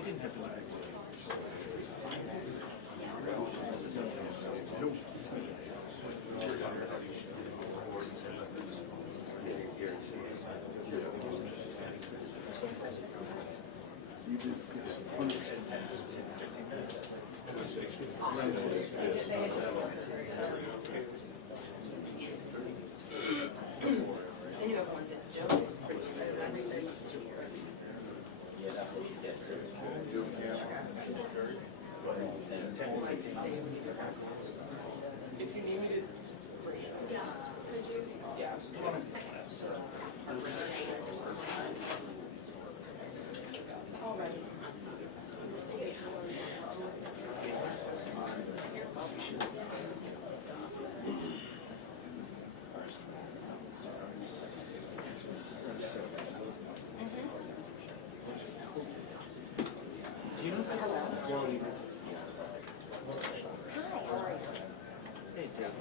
They didn't have to look at you did 100% pass. I knew everyone said Joe. Yeah, that's what she did. If you need me to. Yeah. Could you? Yeah. Alrighty. Do you know if I have quality that's hey, Dave,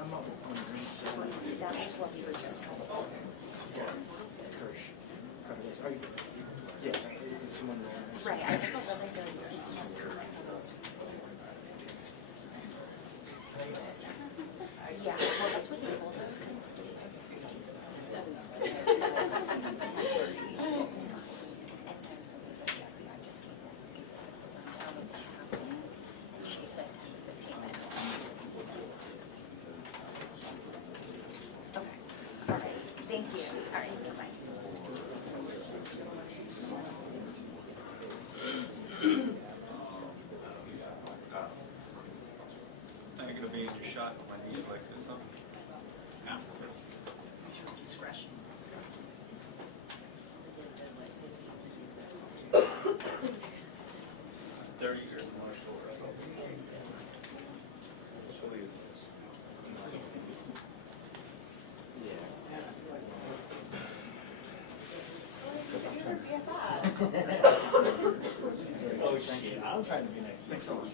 I'm up on the green side. That was what we were just talking about. Kirsch. Are you? Yeah, it's someone wrong. Right, I just don't know like the eastern part. Yeah, well, that's what they told us. She said 10 to 15 minutes. Okay, all right, thank you. All right, bye-bye. I'm gonna be in your shot with my knees like this, huh? Discretion. Dirty years in my store. Actually, it's. Oh shit, I'm trying to be nice. Thanks so much.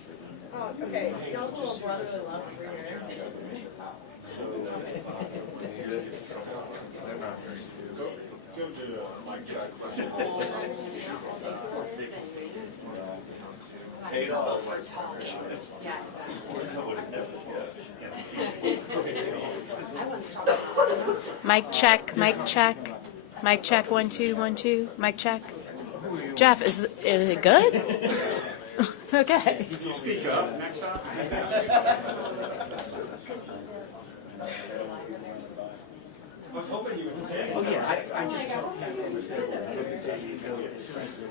Oh, it's okay. Y'all's a little brotherly love over here. Go to Mike Jack. Oh, for talking. Yeah, exactly. Mic check, mic check. Mic check, 1 2 1 2. Mic check. Jeff, is it good? Okay. Speak up next time. I was hoping you would say. Oh yeah, I just don't have to say that. I don't think that you go as soon as so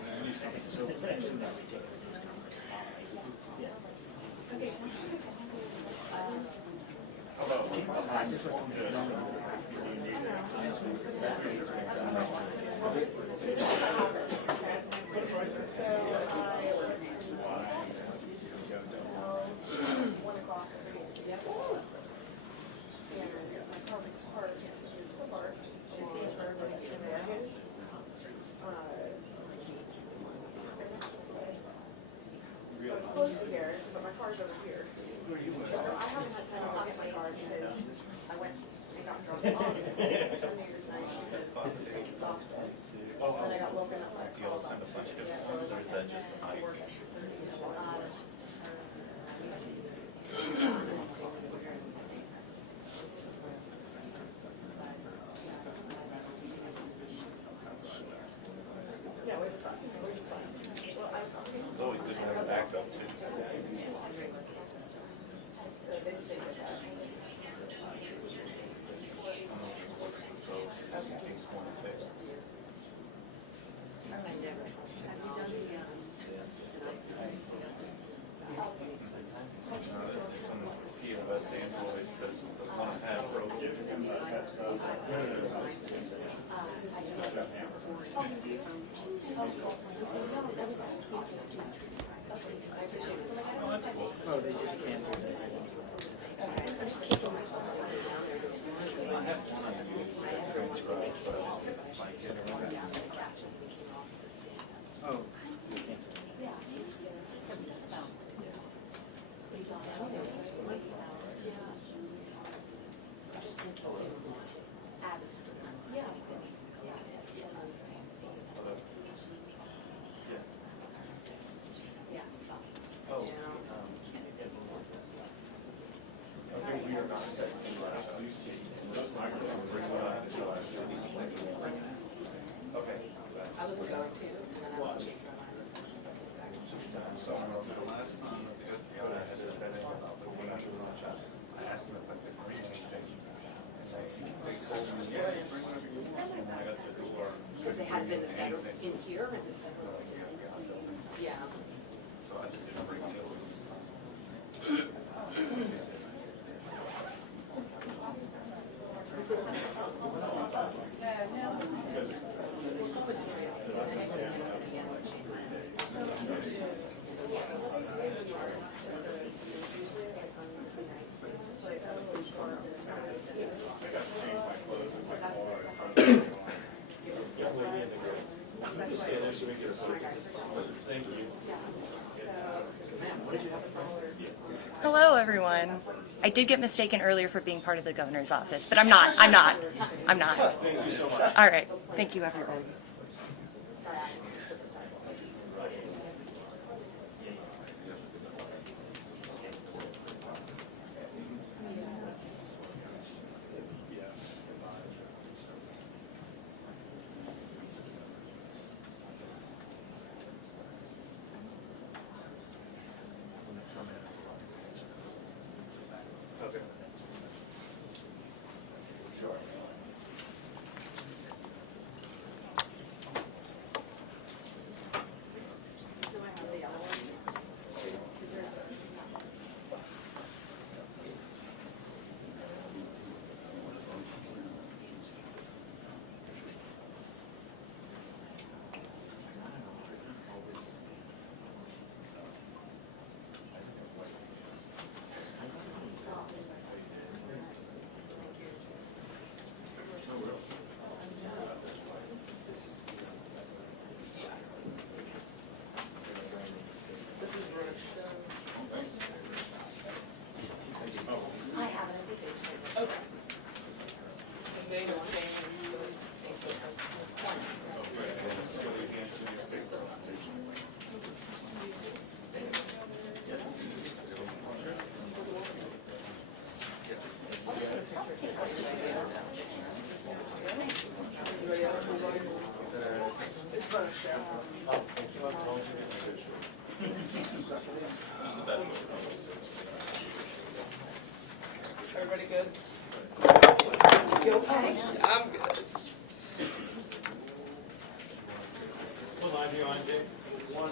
as soon as I take it. Yeah. I just want So it's close to here, but my car's over here. So I haven't had time to get my car because I went and got drunk on New Year's night because I was exhausted. And I got woken up by a call about the shit. Yeah, so I was like, I work at 2:30. Yeah, we were fine. We were just fine. Well, I was talking. It's always good to have a backup too. So they just did that. Oh, they just canceled it. I'm just keeping myself honest now. I have one on transcribe, but like everyone Yeah, has. the caption came off the stand. Oh, they canceled it. Yeah, he's about. He just I'm just thinking they would want it. Add a certain. Yeah, of course. Yeah. when I got to the door. Because they hadn't been the federal, in here, and the federal. Yeah. So I just didn't bring it. Thank you. Hello, everyone. I did get mistaken earlier for being part of the governor's office, but I'm not. I'm not. I'm not. Thank you so much. All right. Thank you, everyone. Okay. Sure. Everybody good? I'm good. What line are you on, Jake? One.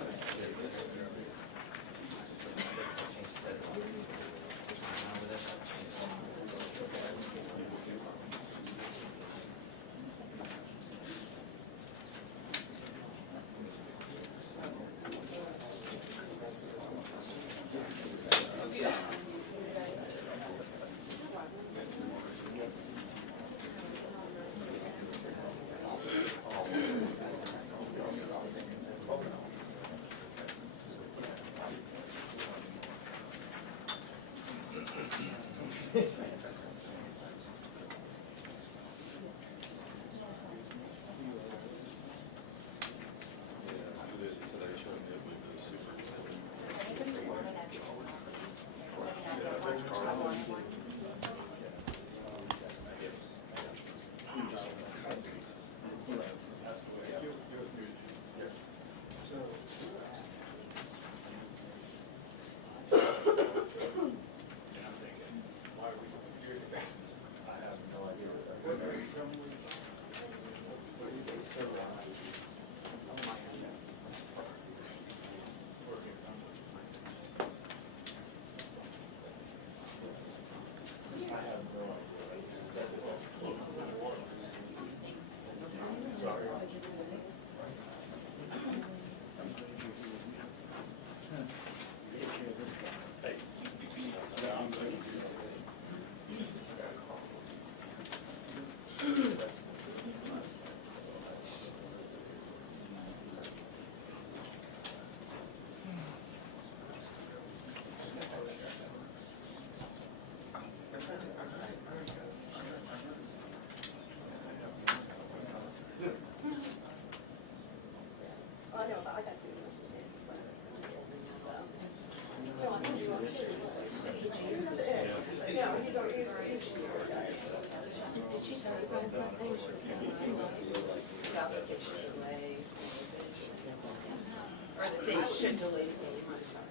Or that they should delay the game, I'm sorry.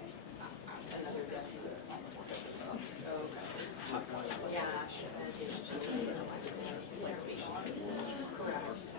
Another deputy. So, yeah, she said they should delay the election. Correct.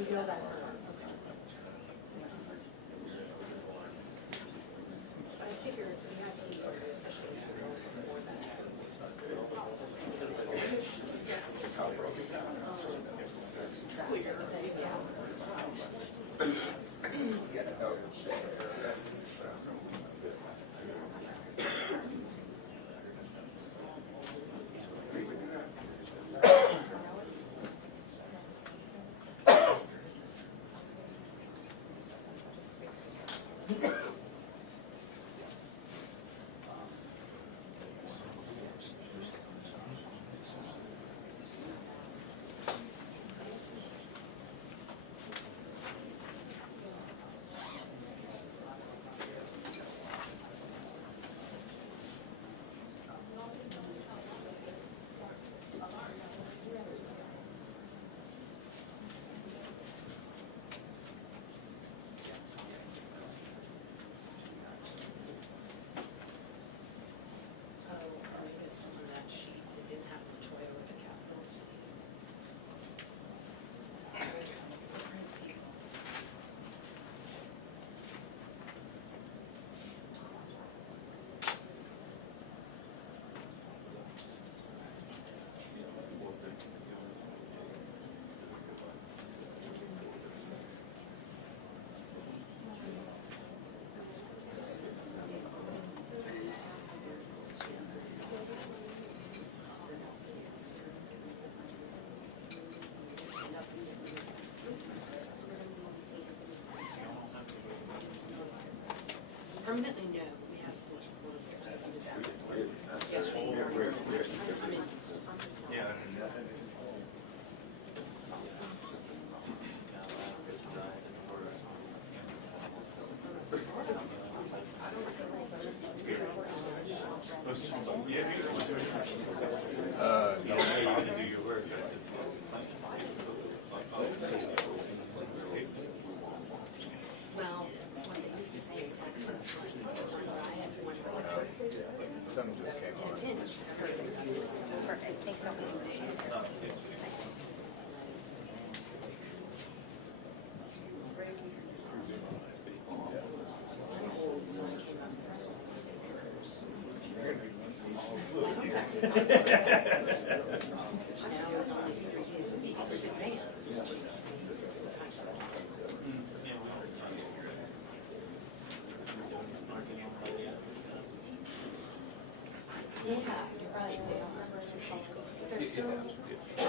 But I figured we had to use our officials for that. Clear, permanently, no, we have schools for 4 years. Yes, I'm in. You don't have to do your work. Well, what they used to say in Texas, I had one Some just came on. pinch. Perfect. Thanks so much. Now it's only 3 days a week, it's advanced. Yeah, you're right, they are. They're still. Yeah.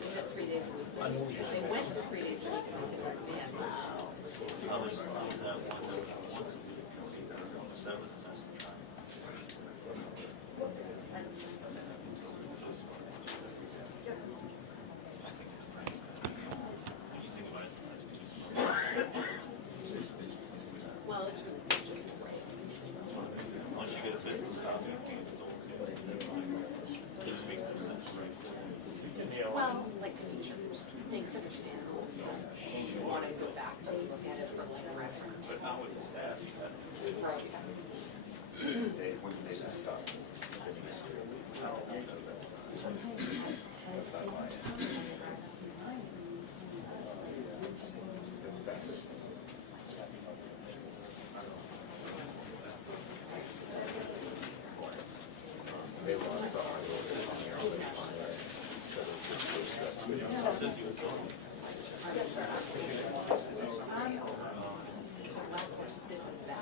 Is it 3 days a week? Because they went to 3 days a week and they were advanced. Well, it's really great. Once you get a business copy, it makes no sense, right? Well, like features, things understandable, so you want to go back to look at it for like reference. But not with the staff, you have. Right. When they just stop. That's not mine. It's back. They lost the article on here all this time. So it's just so stressful. This is that.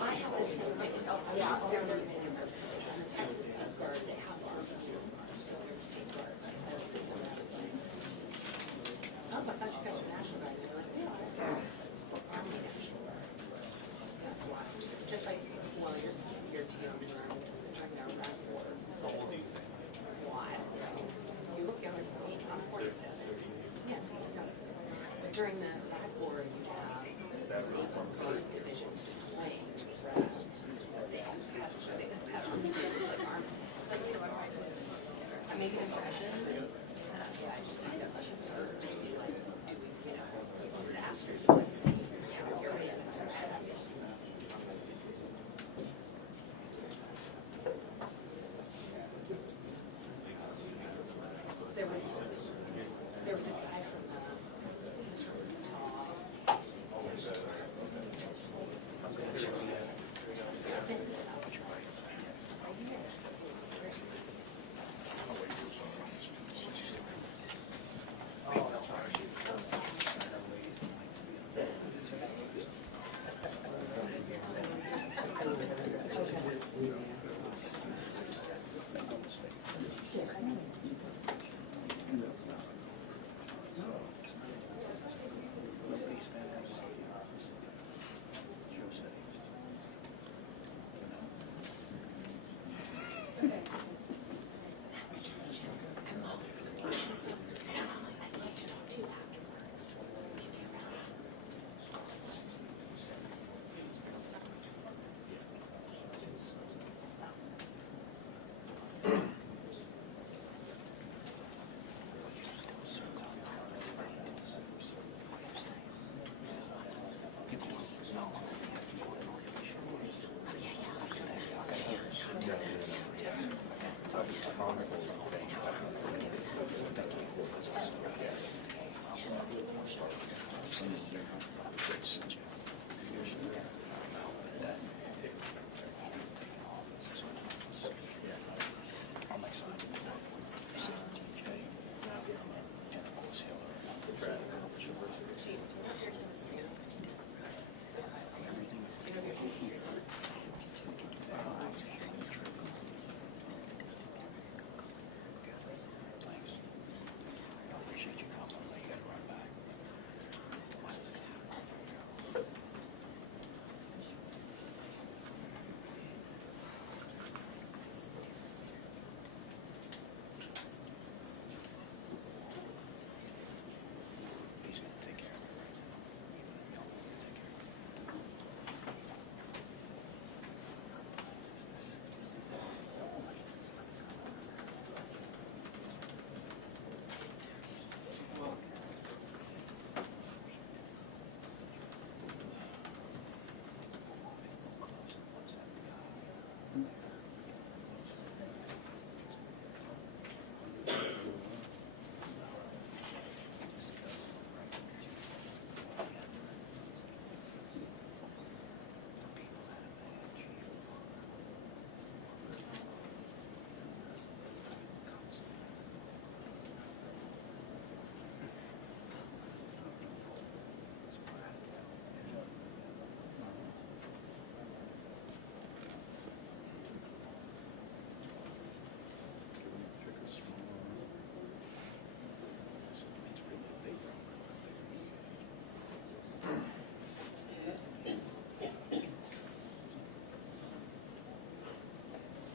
I have the same thing. Yeah, they're the Texas State Guard, they have barbecue. State Guard. I said, oh, but I thought you guys were national guys. They're like, we are. Army National Guard. That's why. Just like, well, your TO during our run for How old do you think? wild. You look younger than me. I'm 47. Yes. But during the flag war, you have divisions playing to rest. They have on the like arm. But you know, I make an impression. Yeah, I just signed up. I should be like.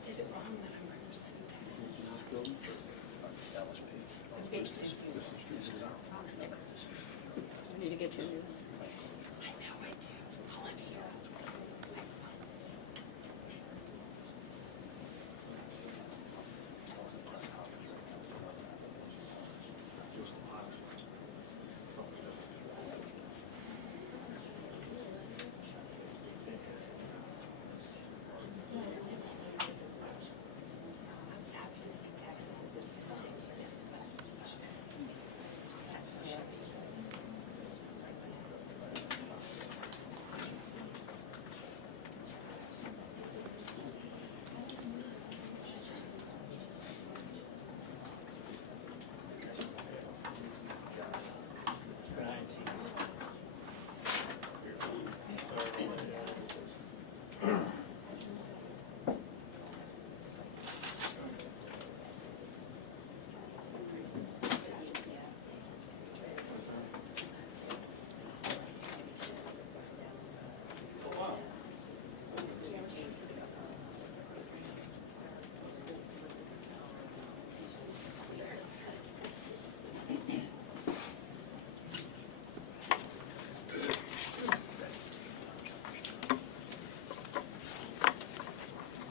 Is it wrong that I'm representing Texas? I need to get you a new. I know I do. All of you. I want this. I was happy to see Texas as assisting this investigation. That's for sure.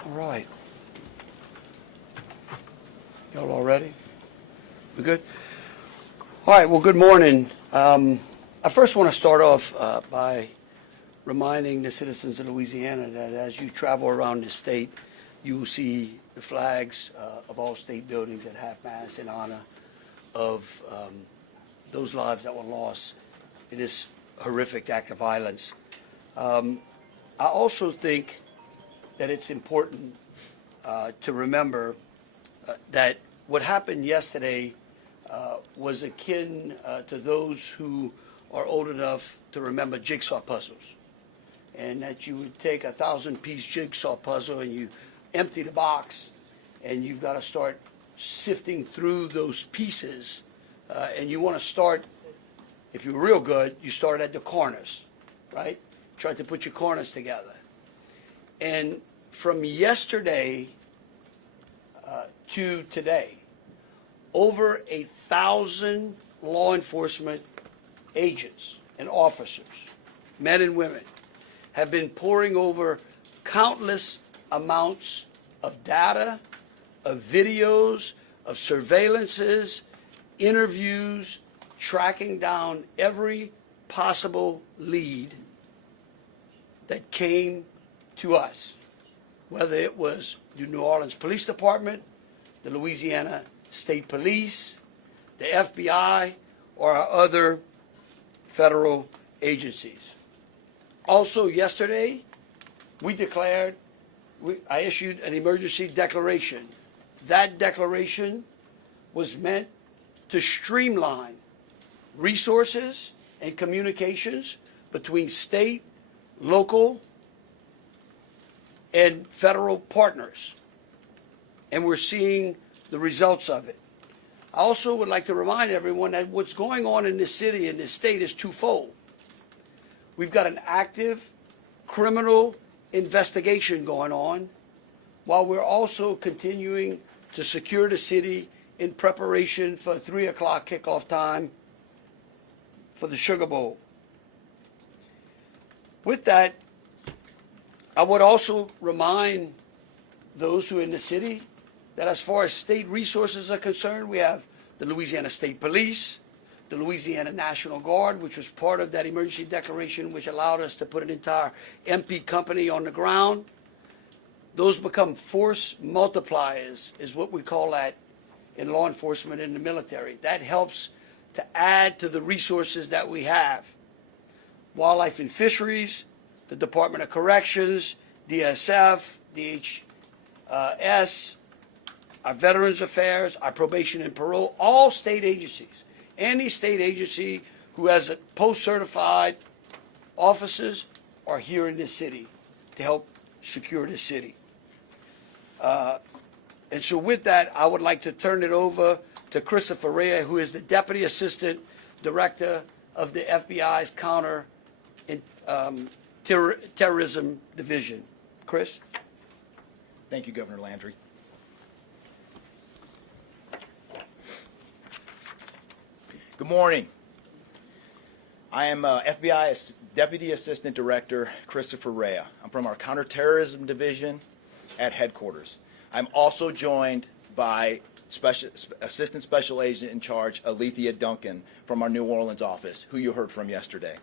All right. Y'all all ready? We good? All right, well, good morning. I first want to start off by reminding the citizens of Louisiana that as you travel around the state, you will see the flags of all state buildings at half-mast in honor of those lives that were lost in this horrific act of violence. I also think that it's important to remember that what happened yesterday was akin to those who are old enough to remember jigsaw puzzles, and that you would take a 1,000-piece jigsaw puzzle and you empty the box, and you've got to start sifting through those pieces, and you want to start, if you're real good, you start at the corners, right? Try to put your corners together. And from yesterday to today, over 1,000 law enforcement agents and officers, men and women, have been poring over countless amounts of data, of videos, of surveillances, interviews, tracking down every possible lead that came to us, whether it was the New Orleans Police Department, the Louisiana State Police, the FBI, or our other federal agencies. Also, yesterday, I issued an emergency declaration. That declaration was meant to streamline resources and communications between state, local, and federal partners. And we're seeing the results of it. I also would like to remind everyone that what's going on in this city and this state is twofold. We've got an active criminal investigation going on, while we're also continuing to secure the city in preparation for 3 o'clock kickoff time for the Sugar Bowl. With that, I would also remind those who are in the city that as far as state resources are concerned, we have the Louisiana State Police, the Louisiana National Guard, which was part of that emergency declaration, which allowed us to put an entire MP company on the ground. Those become force multipliers, is what we call that in law enforcement and the military. That helps to add to the resources that we have. Wildlife and Fisheries, the Department of Corrections, DSF, DHS, our Veterans Affairs, our Probation and Parole, all state agencies. Any state agency who has a post-certified officers are here in this city to help secure the city. And so with that, I would like to turn it over to Christopher Rea, who is the Deputy Assistant Director of the FBI's Counter Terrorism Division. Chris? Thank you, Governor Landry. Good morning. I am FBI Deputy Assistant Director Christopher Rea. I'm from our Counterterrorism Division at headquarters. I'm also joined by Assistant Special Agent in Charge Alethea Duncan from our New Orleans office, who you heard from yesterday.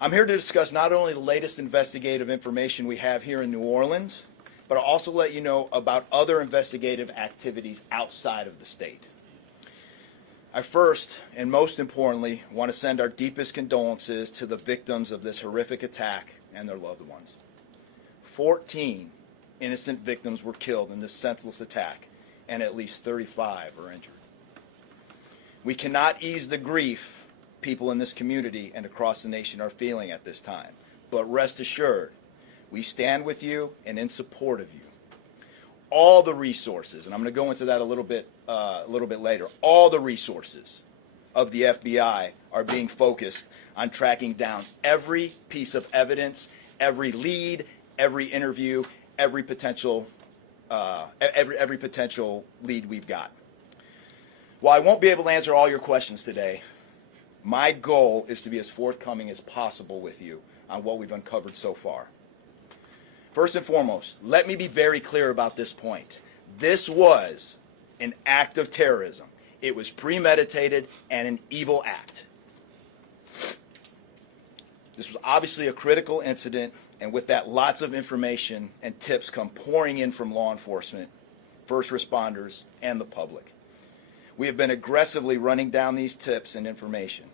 I'm here to discuss not only the latest investigative information we have here in New Orleans, but I'll also let you know about other investigative activities outside of the state. I first, and most importantly, want to send our deepest condolences to the victims of this horrific attack and their loved ones. 14 innocent victims were killed in this senseless attack, and at least 35 are injured. We cannot ease the grief people in this community and across the nation are feeling at this time, but rest assured, we stand with you and in support of you. All the resources, and I'm going to go into that a little bit later, all the resources of the FBI are being focused on tracking down every piece of evidence, every lead, every interview, every potential lead we've got. While I won't be able to answer all your questions today, my goal is to be as forthcoming as possible with you on what we've uncovered so far. First and foremost, let me be very clear about this point. This was an act of terrorism. It was premeditated and an evil act. This was obviously a critical incident, and with that, lots of information and tips come pouring in from law enforcement, first responders, and the public. We have been aggressively running down these tips and information.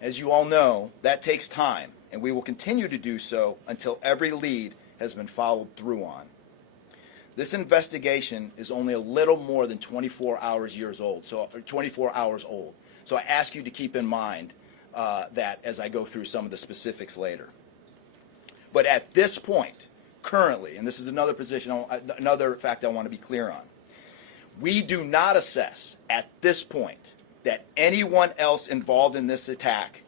As you all know, that takes time, and we will continue to do so until every lead has been followed through on. This investigation is only a little more than 24 hours old. So I ask you to keep in mind that as I go through some of the specifics later. But at this point, currently, and this is another fact I want to be clear on, we do not assess at this point that anyone else involved in this attack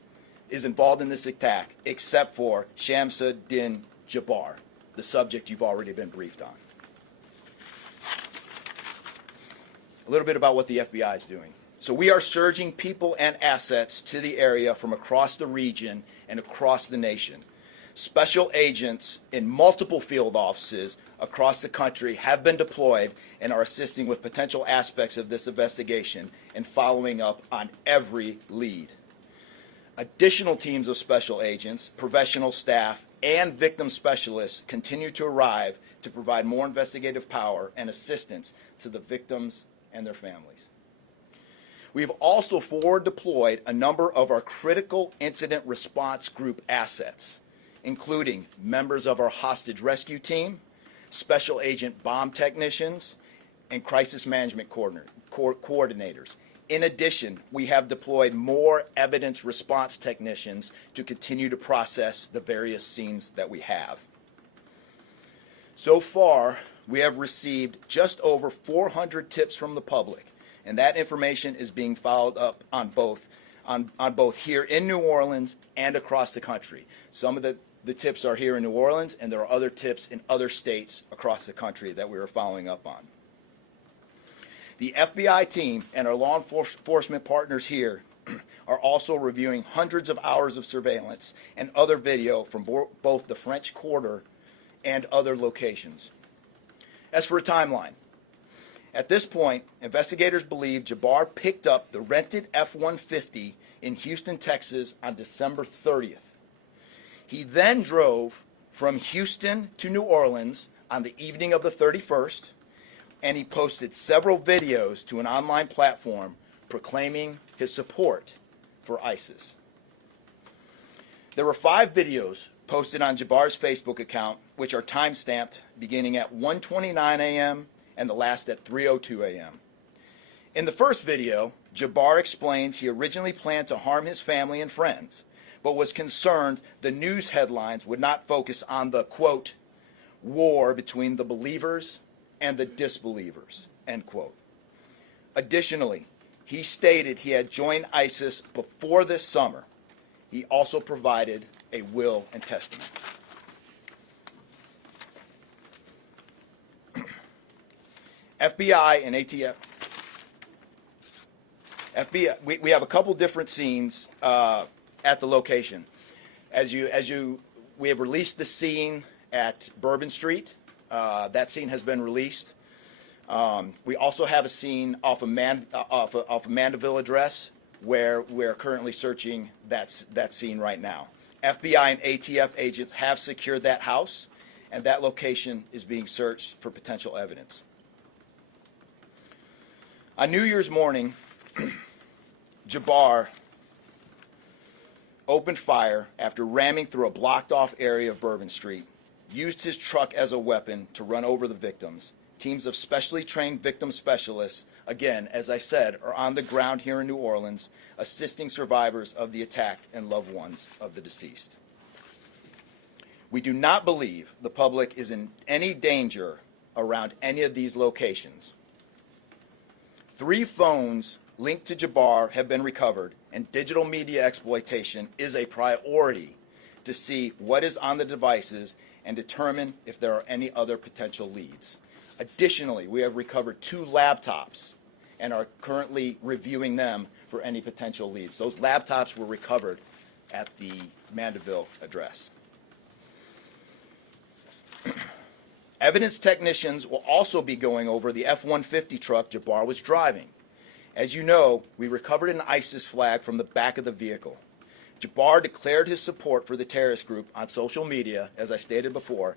except for Shamsa Din Jabbar, the subject you've already been briefed on. A little bit about what the FBI is doing. So we are surging people and assets to the area from across the region and across the nation. Special agents in multiple field offices across the country have been deployed and are assisting with potential aspects of this investigation and following up on every lead. Additional teams of special agents, professional staff, and victim specialists continue to arrive to provide more investigative power and assistance to the victims and their families. We have also forward deployed a number of our critical incident response group assets, including members of our hostage rescue team, special agent bomb technicians, and crisis management coordinators. In addition, we have deployed more evidence response technicians to continue to process the various scenes that we have. So far, we have received just over 400 tips from the public, and that information is being followed up on both here in New Orleans and across the country. Some of the tips are here in New Orleans, and there are other tips in other states across the country that we are following up on. The FBI team and our law enforcement partners here are also reviewing hundreds of hours of surveillance and other video from both the French Quarter and other locations. As for a timeline, at this point, investigators believe Jabbar picked up the rented F-150 in Houston, Texas on December 30th. He then drove from Houston to New Orleans on the evening of the 31st, and he posted several videos to an online platform proclaiming his support for ISIS. There were 5 videos posted on Jabbar's Facebook account, which are time-stamped beginning at 1:29 a.m. and the last at 3:02 a.m. In the first video, Jabbar explains he originally planned to harm his family and friends, but was concerned the news headlines would not focus on the, quote, war between the believers and the disbelievers, end quote. Additionally, he stated he had joined ISIS before this summer. He also provided a will and testament. FBI and ATF. FBI, we have a couple different scenes at the location. We have released the scene at Bourbon Street. That scene has been released. We also have a scene off of Mandeville Address where we're currently searching that scene right now. FBI and ATF agents have secured that house, and that location is being searched for potential evidence. On New Year's morning, Jabbar opened fire after ramming through a blocked-off area of Bourbon Street, used his truck as a weapon to run over the victims. Teams of specially trained victim specialists, again, as I said, are on the ground here in New Orleans, assisting survivors of the attack and loved ones of the deceased. We do not believe the public is in any danger around any of these locations. 3 phones linked to Jabbar have been recovered, and digital media exploitation is a priority to see what is on the devices and determine if there are any other potential leads. Additionally, we have recovered 2 laptops and are currently reviewing them for any potential leads. Those laptops were recovered at the Mandeville address. Evidence technicians will also be going over the F-150 truck Jabbar was driving. As you know, we recovered an ISIS flag from the back of the vehicle. Jabbar declared his support for the terrorist group on social media, as I stated before,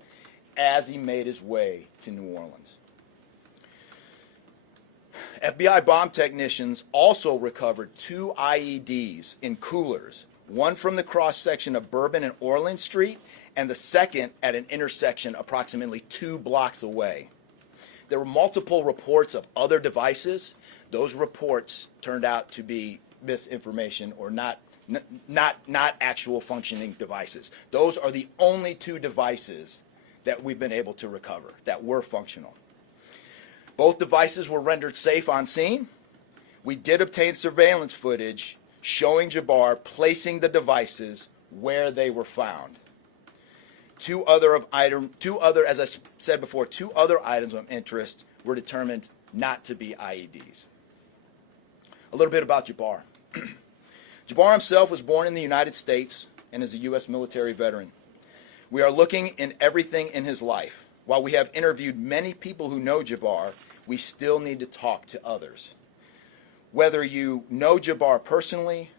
as he made his way to New Orleans. FBI bomb technicians also recovered 2 IEDs in coolers, one from the cross-section of Bourbon and Orleans Street, and the second at an intersection approximately 2 blocks away. There were multiple reports of other devices. Those reports turned out to be misinformation or not actual functioning devices. Those are the only 2 devices that we've been able to recover that were functional. Both devices were rendered safe on scene. We did obtain surveillance footage showing Jabbar placing the devices where they were found. 2 other, as I said before, 2 other items of interest were determined not to be IEDs. A little bit about Jabbar. Jabbar himself was born in the United States and is a U.S. military veteran. We are looking in everything in his life. While we have interviewed many people who know Jabbar, we still need to talk to others. Whether you know Jabbar personally,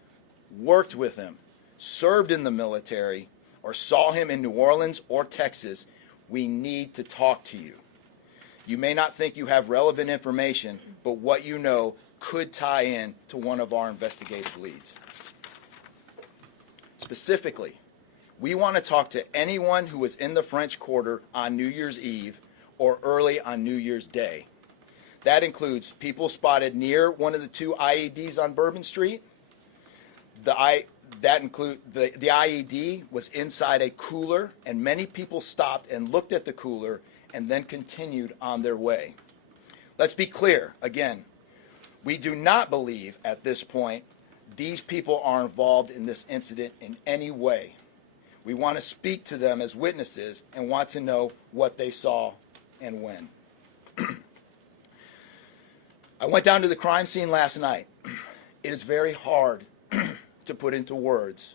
worked with him, served in the military, or saw him in New Orleans or Texas, we need to talk to you. You may not think you have relevant information, but what you know could tie in to one of our investigative leads. Specifically, we want to talk to anyone who was in the French Quarter on New Year's Eve or early on New Year's Day. That includes people spotted near one of the 2 IEDs on Bourbon Street. The IED was inside a cooler, and many people stopped and looked at the cooler and then continued on their way. Let's be clear, again, we do not believe at this point these people are involved in this incident in any way. We want to speak to them as witnesses and want to know what they saw and when. I went down to the crime scene last night. It is very hard to put into words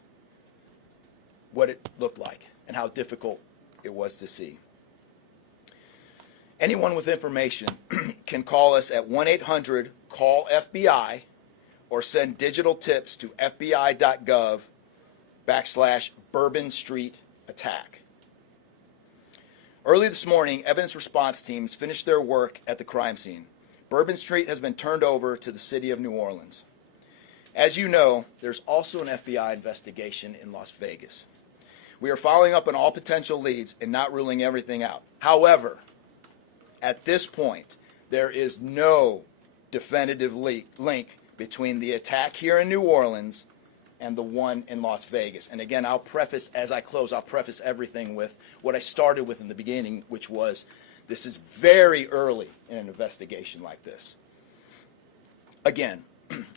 what it looked like and how difficult it was to see. Anyone with information can call us at 1-800-CALL-FBI or send digital tips to fbi.gov/Bourbon Street attack. Early this morning, evidence response teams finished their work at the crime scene. Bourbon Street has been turned over to the city of New Orleans. As you know, there's also an FBI investigation in Las Vegas. We are following up on all potential leads and not ruling everything out. However, at this point, there is no definitive link between the attack here in New Orleans and the one in Las Vegas. And again, I'll preface everything with what I started with in the beginning, which was this is very early in an investigation like this. Again,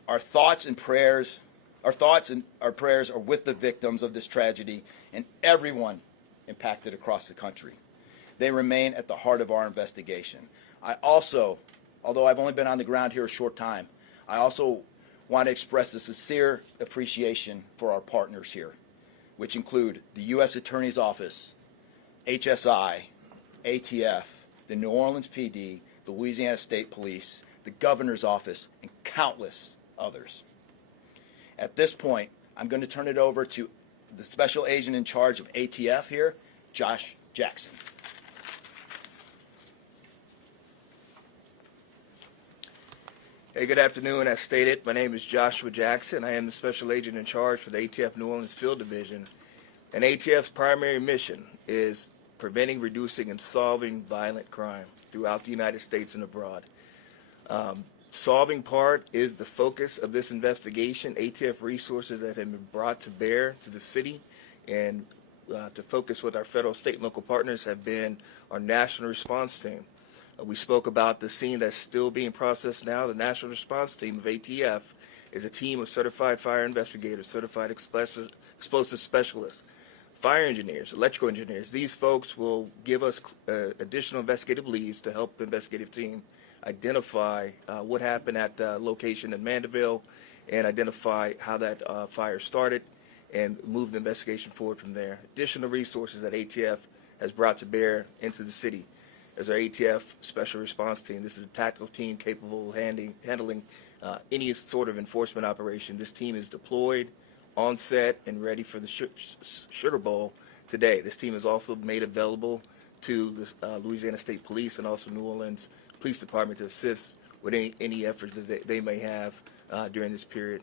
our thoughts and prayers are with the victims of this tragedy and everyone impacted across the country. They remain at the heart of our investigation. I also, although I've only been on the ground here a short time, I also want to express a sincere appreciation for our partners here, which include the U.S. Attorney's Office, HSI, ATF, the New Orleans PD, the Louisiana State Police, the Governor's Office, and countless others. At this point, I'm going to turn it over to the Special Agent in charge of ATF here, Josh Jackson. Hey, good afternoon. As stated, my name is Joshua Jackson. I am the Special Agent in charge for the ATF New Orleans Field Division. And ATF's primary mission is preventing, reducing, and solving violent crime throughout the United States and abroad. Solving part is the focus of this investigation. ATF resources that have been brought to bear to the city and to focus with our federal, state, and local partners have been our national response team. We spoke about the scene that's still being processed now. The National Response Team of ATF is a team of certified fire investigators, certified explosive specialists, fire engineers, electrical engineers. These folks will give us additional investigative leads to help the investigative team identify what happened at the location in Mandeville and identify how that fire started and move the investigation forward from there. Additional resources that ATF has brought to bear into the city. There's our ATF Special Response Team. This is a tactical team capable of handling any sort of enforcement operation. This team is deployed, on set, and ready for the Sugar Bowl today. This team is also made available to the Louisiana State Police and also New Orleans Police Department to assist with any efforts that they may have during this period.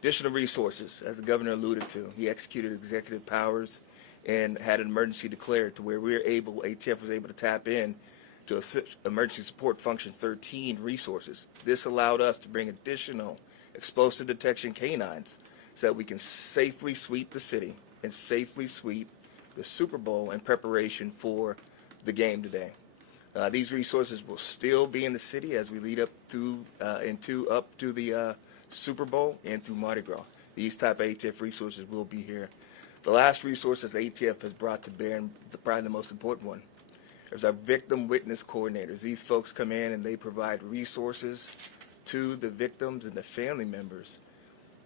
Additional resources, as the governor alluded to, he executed executive powers and had an emergency declared to where ATF was able to tap in to Emergency Support Function 13 resources. This allowed us to bring additional explosive detection canines so that we can safely sweep the city and safely sweep the Super Bowl in preparation for the game today. These resources will still be in the city as we lead up to the Super Bowl and through Mardi Gras. These type of ATF resources will be here. The last resources ATF has brought to bear, and probably the most important one, is our victim witness coordinators. These folks come in and they provide resources to the victims and the family members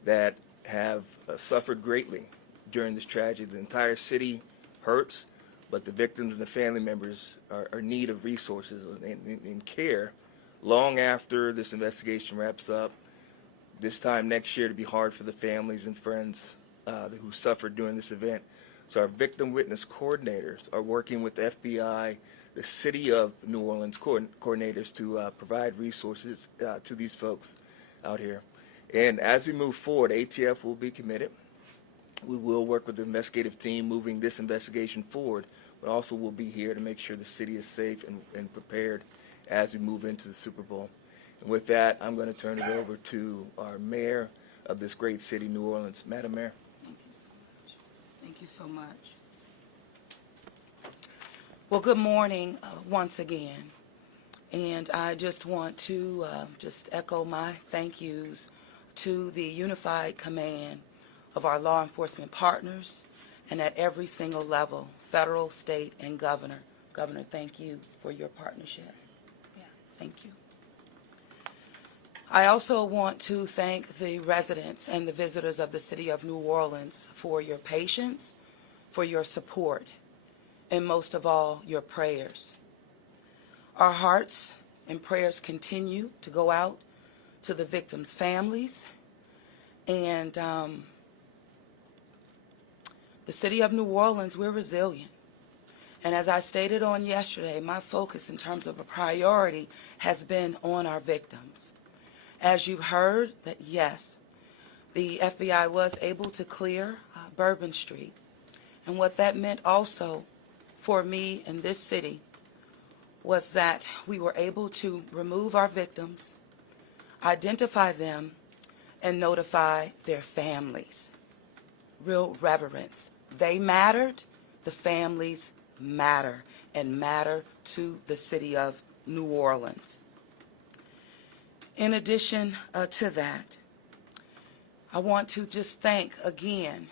that have suffered greatly during this tragedy. The entire city hurts, but the victims and the family members are in need of resources and care long after this investigation wraps up. This time next year to be hard for the families and friends who suffered during this event. So our victim witness coordinators are working with the FBI, the City of New Orleans coordinators to provide resources to these folks out here. And as we move forward, ATF will be committed. We will work with the investigative team moving this investigation forward, but also we'll be here to make sure the city is safe and prepared as we move into the Super Bowl. And with that, I'm going to turn it over to our mayor of this great city, New Orleans. Madam Mayor. Thank you so much. Well, good morning once again. And I just want to just echo my thank yous to the unified command of our law enforcement partners and at every single level, federal, state, and governor. Governor, thank you for your partnership. Yeah, thank you. I also want to thank the residents and the visitors of the city of New Orleans for your patience, for your support, and most of all, your prayers. Our hearts and prayers continue to go out to the victims' families, and the city of New Orleans, we're resilient. And as I stated on yesterday, my focus in terms of a priority has been on our victims. As you've heard, that yes, the FBI was able to clear Bourbon Street. And what that meant also for me in this city was that we were able to remove our victims, identify them, and notify their families. Real reverence. They mattered, the families matter, and matter to the city of New Orleans. In addition to that, I want to just thank again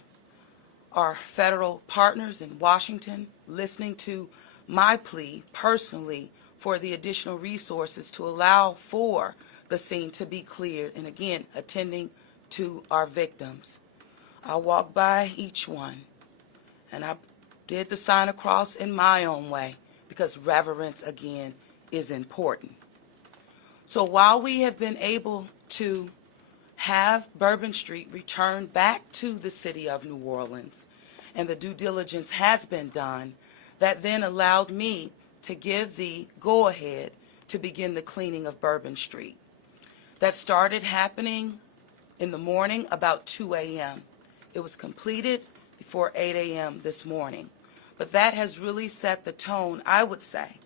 our federal partners in Washington, listening to my plea personally for the additional resources to allow for the scene to be cleared, and again, attending to our victims. I walked by each one, and I did the sign of cross in my own way, because reverence, again, is important. So while we have been able to have Bourbon Street returned back to the city of New Orleans, and the due diligence has been done, that then allowed me to give the go-ahead to begin the cleaning of Bourbon Street. That started happening in the morning about 2 a.m. It was completed before 8 a.m. this morning. But that has really set the tone, I would say,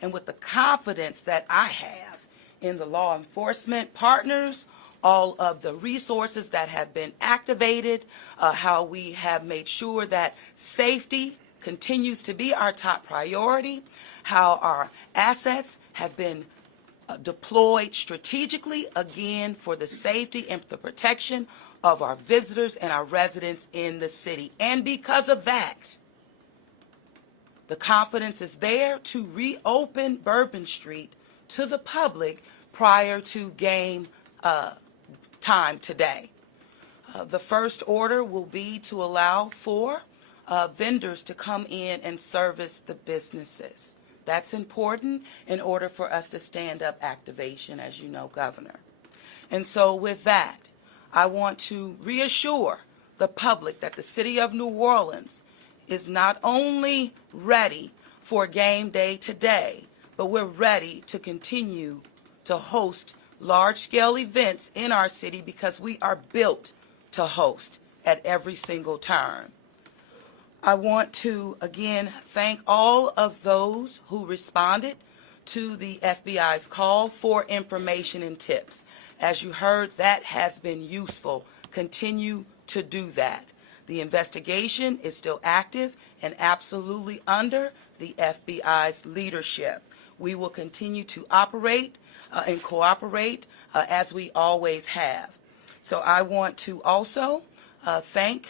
and with the confidence that I have in the law enforcement partners, all of the resources that have been activated, how we have made sure that safety continues to be our top priority, how our assets have been deployed strategically, again, for the safety and the protection of our visitors and our residents in the city. And because of that, the confidence is there to reopen Bourbon Street to the public prior to game time today. The first order will be to allow for vendors to come in and service the businesses. That's important in order for us to stand up activation, as you know, Governor. And so with that, I want to reassure the public that the city of New Orleans is not only ready for game day today, but we're ready to continue to host large-scale events in our city because we are built to host at every single turn. I want to, again, thank all of those who responded to the FBI's call for information and tips. As you heard, that has been useful. Continue to do that. The investigation is still active and absolutely under the FBI's leadership. We will continue to operate and cooperate as we always have. So I want to also thank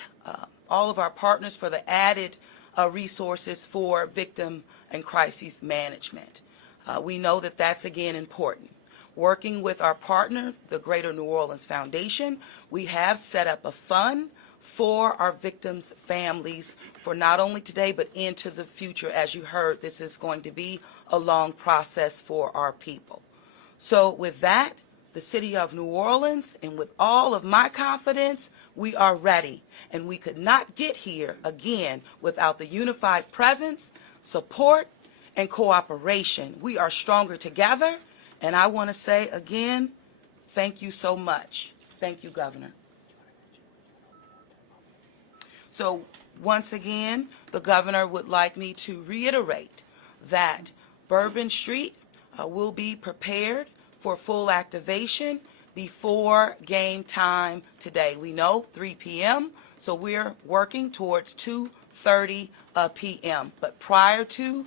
all of our partners for the added resources for victim and crisis management. We know that that's, again, important. Working with our partner, the Greater New Orleans Foundation, we have set up a fund for our victims' families for not only today but into the future. As you heard, this is going to be a long process for our people. So with that, the city of New Orleans, and with all of my confidence, we are ready. And we could not get here again without the unified presence, support, and cooperation. We are stronger together, and I want to say again, thank you so much. Thank you, Governor. So once again, the governor would like me to reiterate that Bourbon Street will be prepared for full activation before game time today. We know 3 p.m., so we're working towards 2:30 p.m. But prior to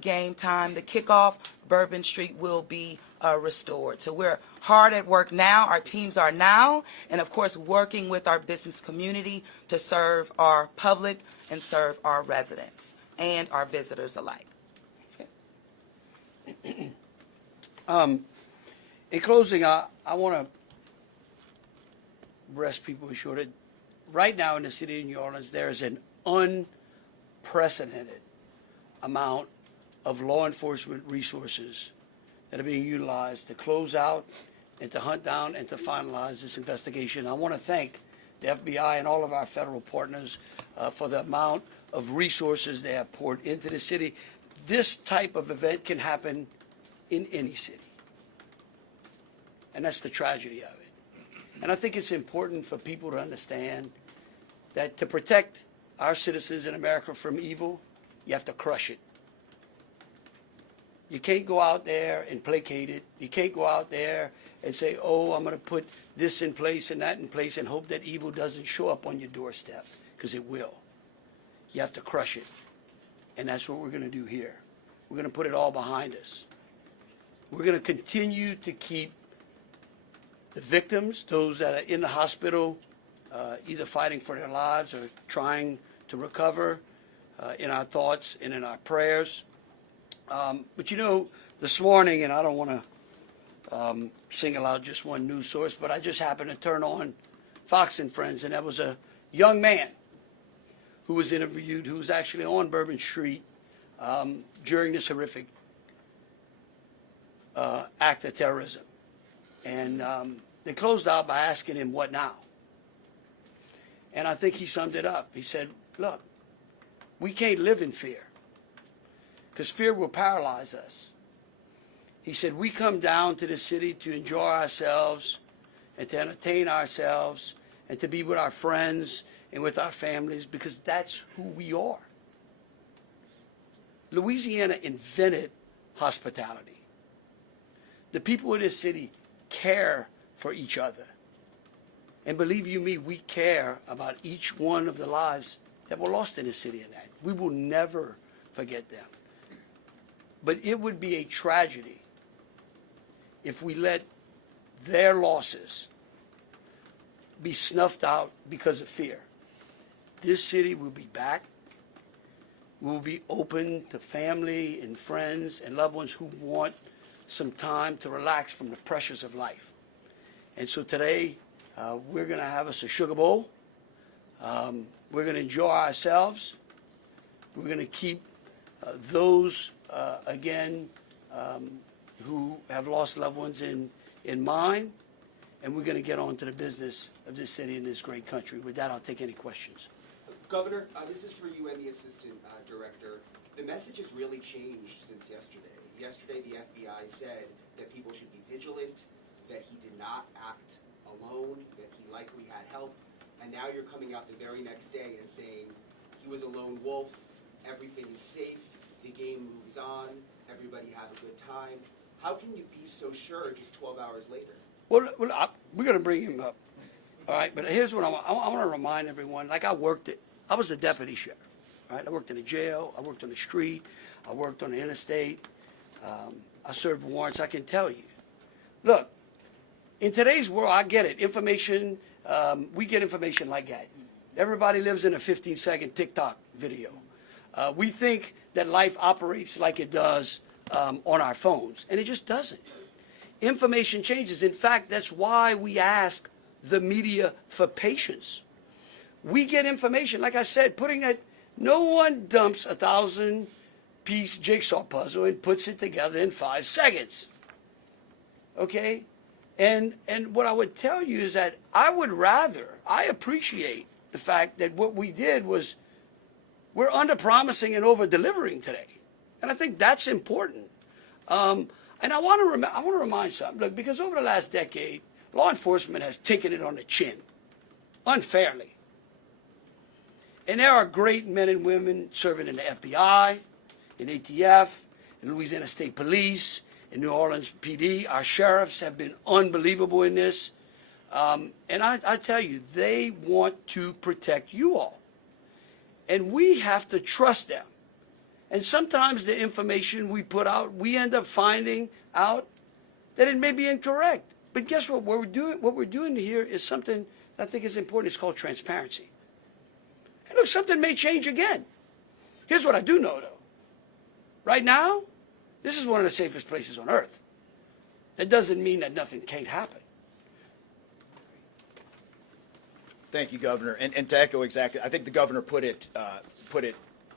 game time, the kickoff, Bourbon Street will be restored. So we're hard at work now. Our teams are now, and of course, working with our business community to serve our public and serve our residents and our visitors alike. In closing, I want to rest people assured that right now in the city of New Orleans, there is an unprecedented amount of law enforcement resources that are being utilized to close out and to hunt down and to finalize this investigation. I want to thank the FBI and all of our federal partners for the amount of resources they have poured into the city. This type of event can happen in any city. And that's the tragedy of it. And I think it's important for people to understand that to protect our citizens in America from evil, you have to crush it. You can't go out there and placate it. You can't go out there and say, oh, I'm going to put this in place and that in place and hope that evil doesn't show up on your doorstep, because it will. You have to crush it. And that's what we're going to do here. We're going to put it all behind us. We're going to continue to keep the victims, those that are in the hospital, either fighting for their lives or trying to recover, in our thoughts and in our prayers. But you know, this morning, and I don't want to single out just one news source, but I just happened to turn on Fox and Friends, and there was a young man who was interviewed who was actually on Bourbon Street during this horrific act of terrorism. And they closed out by asking him, what now? And I think he summed it up. He said, look, we can't live in fear, because fear will paralyze us. He said, we come down to the city to enjoy ourselves and to entertain ourselves and to be with our friends and with our families, because that's who we are. Louisiana invented hospitality. The people of this city care for each other. And believe you me, we care about each one of the lives that were lost in this city and that. We will never forget them. But it would be a tragedy if we let their losses be snuffed out because of fear. This city will be back. We will be open to family and friends and loved ones who want some time to relax from the pressures of life. And so today, we're going to have us a sugar bowl. We're going to enjoy ourselves. We're going to keep those, again, who have lost loved ones in mind. And we're going to get on to the business of this city and this great country. With that, I'll take any questions. Governor, this is for you and the Assistant Director. The message has really changed since yesterday. Yesterday, the FBI said that people should be vigilant, that he did not act alone, that he likely had help, and now you're coming out the very next day and saying he was a lone wolf, everything is safe, the game moves on, everybody have a good time. How can you be so sure just 12 hours later? Well, we're going to bring him up. All right, but here's what I want to remind everyone. Like I was a deputy sheriff. Right? I worked in a jail. I worked on the street. I worked on the interstate. I served warrants. I can tell you. Look, in today's world, I get it. Information, we get information like that. Everybody lives in a 15-second TikTok video. We think that life operates like it does on our phones, and it just doesn't. Information changes. In fact, that's why we ask the media for patience. We get information, like I said, no one dumps 1,000-piece jigsaw puzzle and puts it together in 5 seconds. Okay? And what I would tell you is that I appreciate the fact that what we did was we're under promising and over delivering today. And I think that's important. And I want to remind something. Look, because over the last decade, law enforcement has taken it on the chin, unfairly. And there are great men and women serving in the FBI, in ATF, in Louisiana State Police, in New Orleans PD. Our sheriffs have been unbelievable in this. And I tell you, they want to protect you all. And we have to trust them. And sometimes the information we put out, we end up finding out that it may be incorrect. But guess what? What we're doing here is something that I think is important. It's called transparency. And look, something may change again. Here's what I do know, though. Right now, this is one of the safest places on earth. That doesn't mean that nothing can't happen. Thank you, Governor. And to echo exactly, I think the governor put it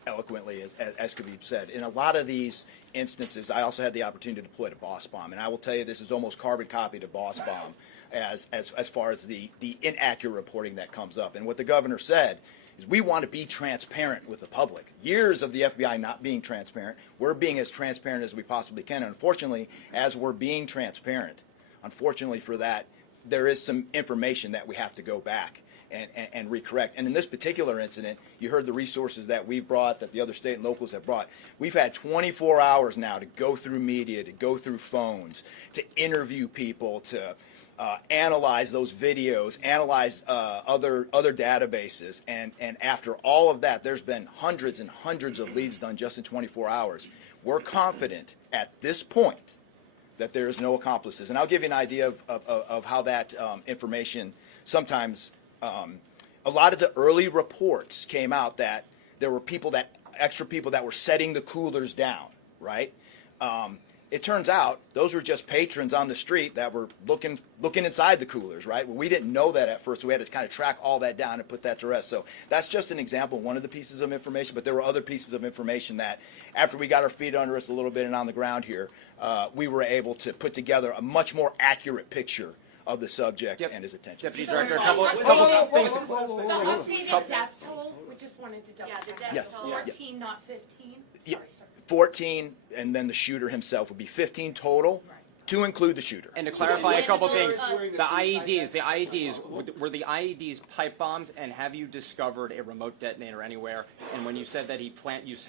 eloquently, as Khabib said. In a lot of these instances, I also had the opportunity to deploy to Boss Bomb, and I will tell you this is almost carbon copy to Boss Bomb as far as the inaccurate reporting that comes up. And what the governor said is we want to be transparent with the public. Years of the FBI not being transparent, we're being as transparent as we possibly can. And unfortunately, as we're being transparent, unfortunately for that, there is some information that we have to go back and recorrect. And in this particular incident, you heard the resources that we've brought, that the other state and locals have brought. We've had 24 hours now to go through media, to go through phones, to interview people, to analyze those videos, analyze other databases. And after all of that, there's been hundreds and hundreds of leads done just in 24 hours. We're confident at this point that there is no accomplices. And I'll give you an idea of how that information sometimes, a lot of the early reports came out that there were extra people that were setting the coolers down, right? It turns out those were just patrons on the street that were looking inside the coolers, right? Well, we didn't know that at first, so we had to kind of track all that down and put that to rest. So that's just an example, one of the pieces of information, but there were other pieces of information that after we got our feet under us a little bit and on the ground here, we were able to put together a much more accurate picture of the subject and his attention. Deputy Director, a couple of things. The updated death toll, we just wanted to double check. Yes. 14, not 15? Yeah. 14, and then the shooter himself would be 15 total, to include the shooter. And to clarify a couple things, the IEDs, were the IEDs pipe bombs, and have you discovered a remote detonator anywhere? And when you said that you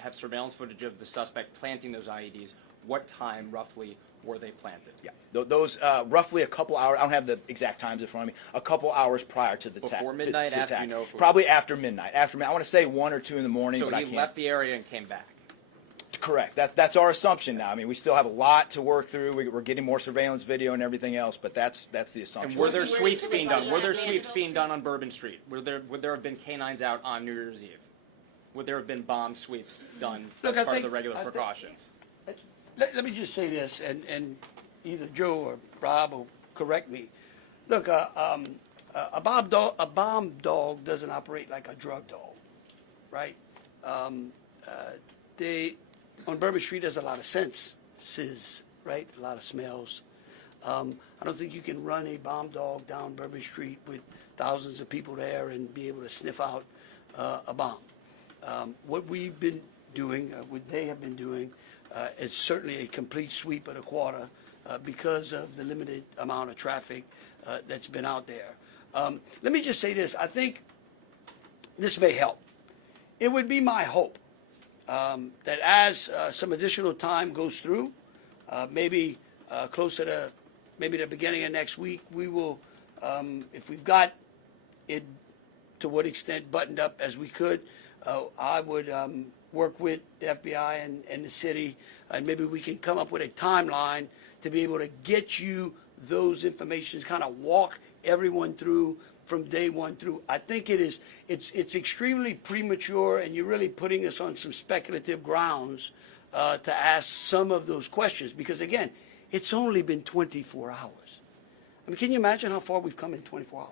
have surveillance footage of the suspect planting those IEDs, what time roughly were they planted? Yeah, those roughly a couple hours. I don't have the exact times in front of me. A couple hours prior to the attack. Before midnight, after you know? Probably after midnight. I want to say 1 or 2 in the morning. So but he left the area and came back. Correct. That's our assumption now. I mean, we still have a lot to work through. We're getting more surveillance video and everything else, but that's the assumption. And were there sweeps being done? Were there sweeps being done on Bourbon Street? Would there have been canines out on New Year's Eve? Would there have been bomb sweeps done as part of the regular precautions? Let me just say this, and either Joe or Rob will correct me. Look, a bomb dog doesn't operate like a drug dog, right? On Bourbon Street, there's a lot of senses, right? A lot of smells. I don't think you can run a bomb dog down Bourbon Street with thousands of people there and be able to sniff out a bomb. What we've been doing, what they have been doing, is certainly a complete sweep of the quarter because of the limited amount of traffic that's been out there. Let me just say this. I think this may help. It would be my hope that as some additional time goes through, maybe closer to maybe the beginning of next week, we will, if we've got it to what extent buttoned up as we could, I would work with the FBI and the city, and maybe we can come up with a timeline to be able to get you those information, kind of walk everyone through from day one through. I think it's extremely premature, and you're really putting us on some speculative grounds to ask some of those questions, because again, it's only been 24 hours. I mean, can you imagine how far we've come in 24 hours?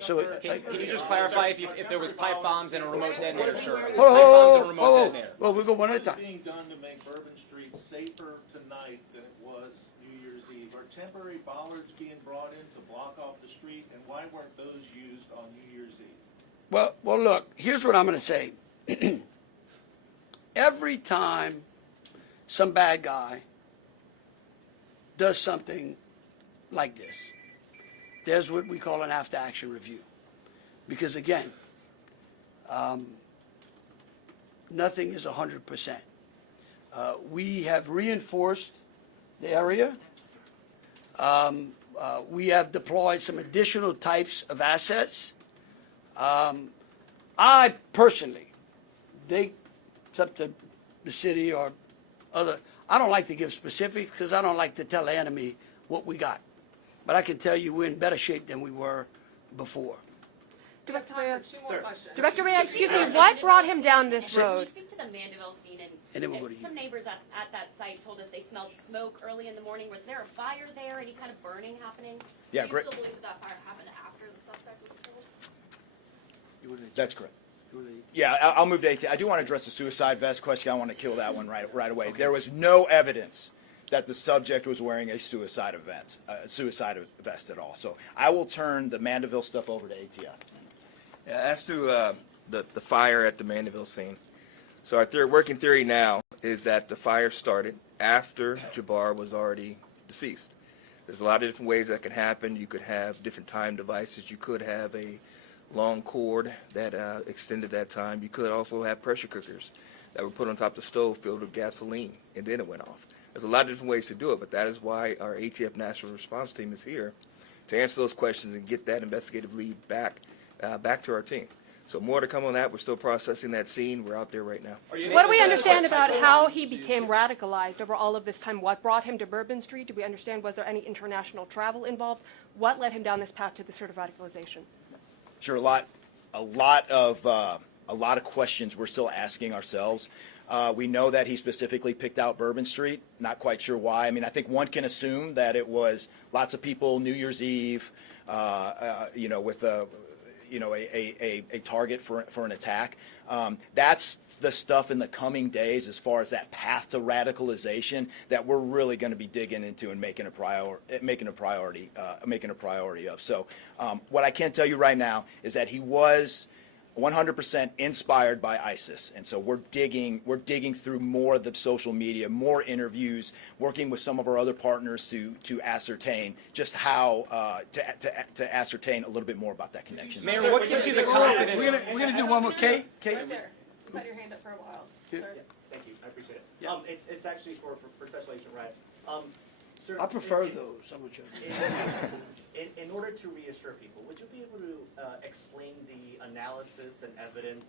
So can you just clarify if there was pipe bombs and a remote detonator, sir? Pipe bombs and a remote detonator. Well, we'll go one at a time. What's being done to make Bourbon Street safer tonight than it was New Year's Eve? Eve, are temporary bollards being brought in to block off the street, and why weren't those used on New Year's Eve? Well, look, here's what I'm going to say. Every time some bad guy does something like this, there's what we call an after-action review. Because, again, nothing is 100%. We have reinforced the area. We have deployed some additional types of assets. I personally, it's up to the city or other, I don't like to give specifics because I don't like to tell the enemy what we got. But I can tell you we're in better shape than we were before. Director Rea, questions. Director Rea, excuse me, what brought him down this Can you road? speak to the Mandeville scene? And then we'll go to you. Some neighbors at that site told us they smelled smoke early in the morning. Was there a fire there? Any kind of burning happening? Yeah, Do you great. still believe that fire happened after the suspect was killed? That's correct. Yeah, I'll move to 18. I do want to address the suicide vest question. I want to kill that one right away. Okay. There was no evidence that the subject was wearing a suicide vest at all. So I will turn the Mandeville stuff over to ATF. Yeah, as to the fire at the Mandeville scene, so our working theory now is that the fire started after Jabbar was already deceased. There's a lot of different ways that can happen. You could have different time devices. You could have a long cord that extended that time. You could also have pressure cookers that were put on top of the stove filled with gasoline, and then it went off. There's a lot of different ways to do it, but that is why our ATF National Response Team is here to answer those questions and get that investigative lead back to our team. So more to come on that. We're still processing that scene. We're out there right now. What do we understand about how he became radicalized over all of this time? What brought him to Bourbon Street? Do we understand, was there any international travel involved? What led him down this path to this sort of radicalization? Sure, a lot of questions we're still asking ourselves. We know that he specifically picked out Bourbon Street. Not quite sure why. I mean, I think one can assume that it was lots of people New Year's Eve, with a target for an attack. That's the stuff in the coming days as far as that path to radicalization that we're really going to be digging into and making a priority of. So what I can tell you right now is that he was 100% inspired by ISIS, and so we're digging through more of the social media, more interviews, working with some of our other partners to ascertain just how to ascertain a little bit more about that connection. Mayor, what gives you the confidence? We're gonna do one more. Kate. Right there. You've had your hand up for a while. Yeah. Sir. Thank you, I appreciate it. It's actually for Special Agent Wright. Sir, I prefer those. I'm gonna show you. in order to reassure people, would you be able to explain the analysis and evidence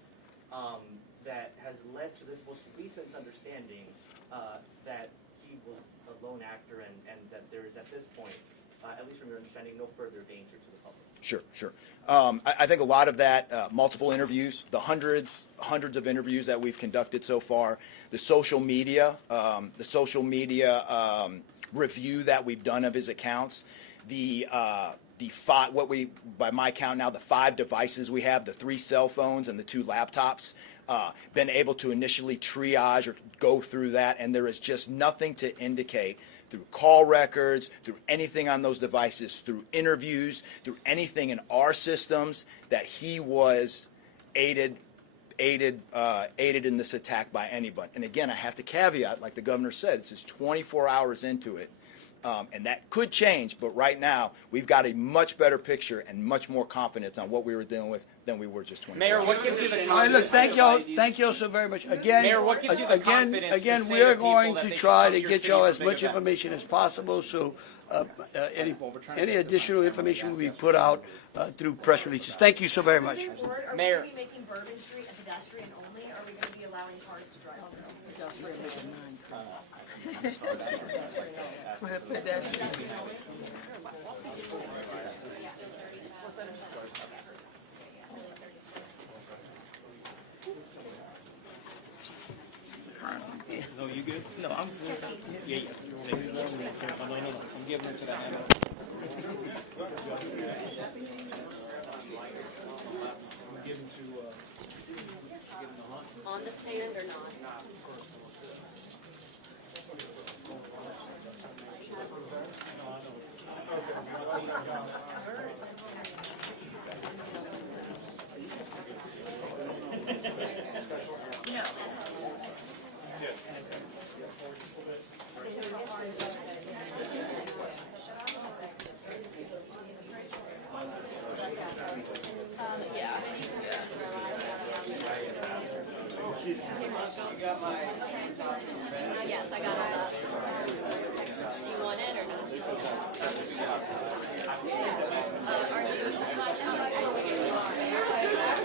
that has led to this most recent understanding that he was a lone actor and that there is at this point, at least from your understanding, no further danger to the public? Sure. I think a lot of that, multiple interviews, the hundreds of interviews that we've conducted so far, the social media review that we've done of his accounts, by my count now, the 5 devices we have, the 3 cell phones and the 2 laptops, been able to initially triage or go through that, and there is just nothing to indicate through call records, through anything on those devices, through interviews, through anything in our systems that he was aided in this attack by anybody. And again, I have to caveat, like the governor said, this is 24 hours into it. And that could change, but right now we've got a much better picture and much more confidence on what we were dealing with than we were just 24 Mayor, hours. what gives you the confidence? All right, look, thank y'all so very much. Again, Mayor, what gives you the confidence again, to say we are to people going that to they try should to come to your get city y'all for as big much events? information as possible. So any additional information will be put out through press releases. Thank you so very much. Moving forward, are Mayor. we going to be making Bourbon Street a pedestrian only, or are we going to be allowing cars to drive on No, you good? No, I'm good. Yeah. No. I'm giving it to that animal. On the stand or not? Yes, I got all that. You want it or not? Are you?